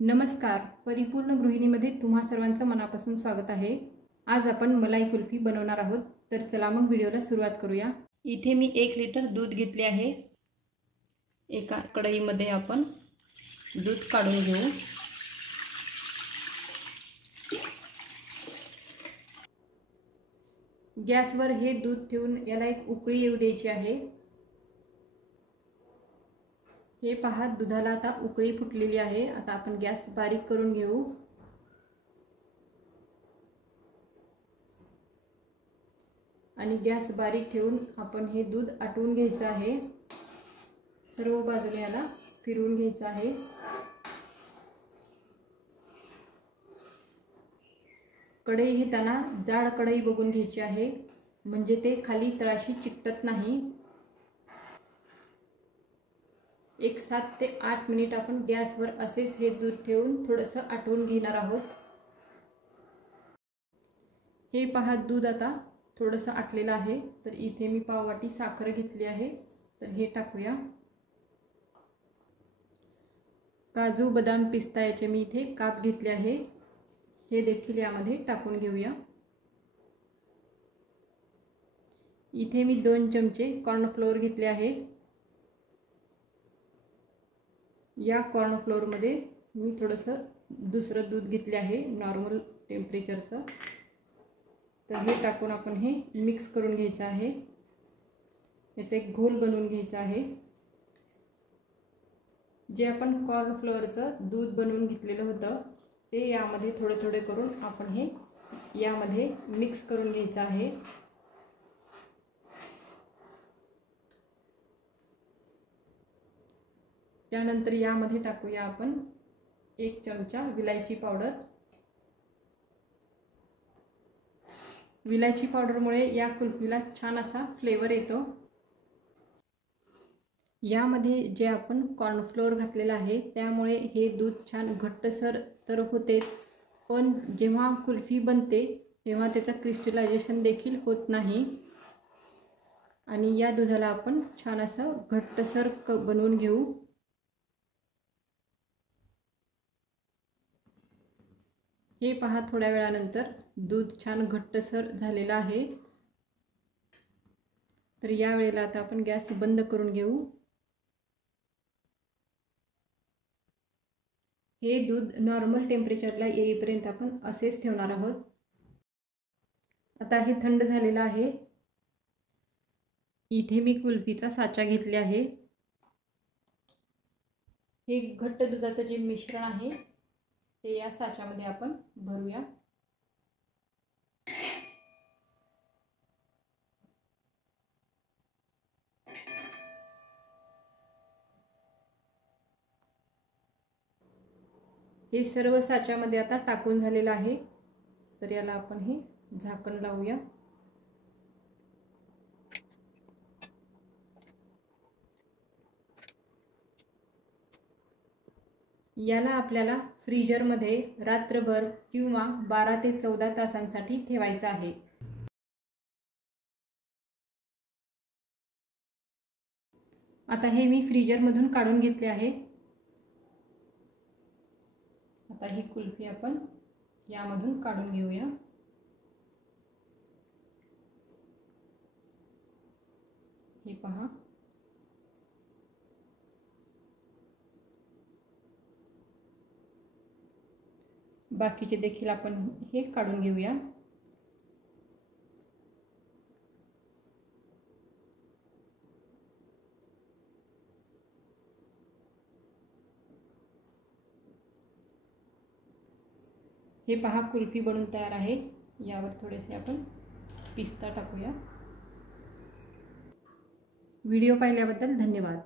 नमस्कार, परिपूर्ण गृहिणीमध्ये तुम्हा सर्वांचं मनापासून स्वागत आहे। आज आपण मलाई कुल्फी बनवणार आहोत, तर चला मग व्हिडिओला सुरुवात करूया। इथे मी 1 लिटर दूध घेतले आहे। एका कढईमध्ये आपण दूध काढून घेऊ। गॅसवर हे दूध ठेवून याला एक उकळी येऊ द्यायची आहे। हे पहा, दुधाला आता उकळी फुटलेली आहे। आता आपण गॅस बारीक करून घेऊ आणि गॅस बारीक ठेवून आपण हे दूध आटवून घ्यायचं आहे। सर्व बाजूने याला फिरवून घ्यायचं आहे। कढई घेताना जाड कढई बघून घ्यायची आहे, म्हणजे ते खाली तळाशी चिकटत नाही। एक 7 ते 8 मिनिट आपण गॅसवर असेच हे दूध ठेवून थोडंसं आटवून घेणार आहोत। हे पहा, दूध आता थोडंसं आटलेलं आहे। तर इथे मी पाव वाटी साखर घेतली आहे, तर हे टाकूया। काजू, बदाम, पिस्ता याचे मी इथे काप घेतले आहे, हे देखील यामध्ये टाकून घेऊया। इथे मी 2 चमचे कॉर्नफ्लोअर घेतले आहे। या कॉर्नफ्लोअरमध्ये मी थोडंसं दुसरं दूध घेतले आहे नॉर्मल टेम्परेचरचं, तर हे टाकून आपण हे मिक्स करून घ्यायचं आहे। याचा एक घोल बनवून घ्यायचा आहे। जे आपण कॉर्नफ्लोअरचं दूध बनवून घेतलेलं होतं ते यामध्ये थोडे थोडे करून आपण हे यामध्ये मिक्स करून घ्यायचं आहे। त्यानंतर यामध्ये टाकूया आपण 1 चमचा विलायची पावडर। विलायची पावडरमुळे या कुल्फीला छान असा फ्लेवर येतो। यामध्ये जे आपण कॉर्नफ्लोअर घातलेला आहे त्यामुळे हे दूध छान घट्टसर तर होतेच, पण जेव्हा कुल्फी बनते तेव्हा त्याचं क्रिस्टलायझेशन देखील होत नाही आणि या दुधाला आपण छान असं घट्टसर बनवून घेऊ। हे पहा, थोड्या वेळानंतर दूध छान घट्टसर झालेलं आहे। तर या वेळेला आता आपण गॅस बंद करून घेऊ। हे दूध नॉर्मल टेम्परेचरला येईपर्यंत आपण असेच ठेवणार आहोत। आता हे थंड झालेलं आहे। इथे मी कुल्फीचा साचा घेतले आहे। हे घट्ट दुधाचं जे मिश्रण आहे ते या साच्यामध्ये आपण भरूया। हे सर्व साच्यामध्ये आता टाकून झालेलं आहे, तर याला आपण हे झाकण लावूया। याला आपल्याला फ्रीजरमध्ये रात्रभर किंवा 12 ते 14 तासांसाठी ठेवायचं आहे। आता हे मी फ्रीजरमधून काढून घेतले आहे। आता ही कुल्फी आपण यामधून काढून घेऊया। हे पहा, बाकीचे देखील आपण हे काढून घेऊया। हे पहा, कुल्फी बनून तयार आहे। यावर थोडेसे आपण पिस्ता टाकूया। व्हिडिओ पाहिल्याबद्दल धन्यवाद।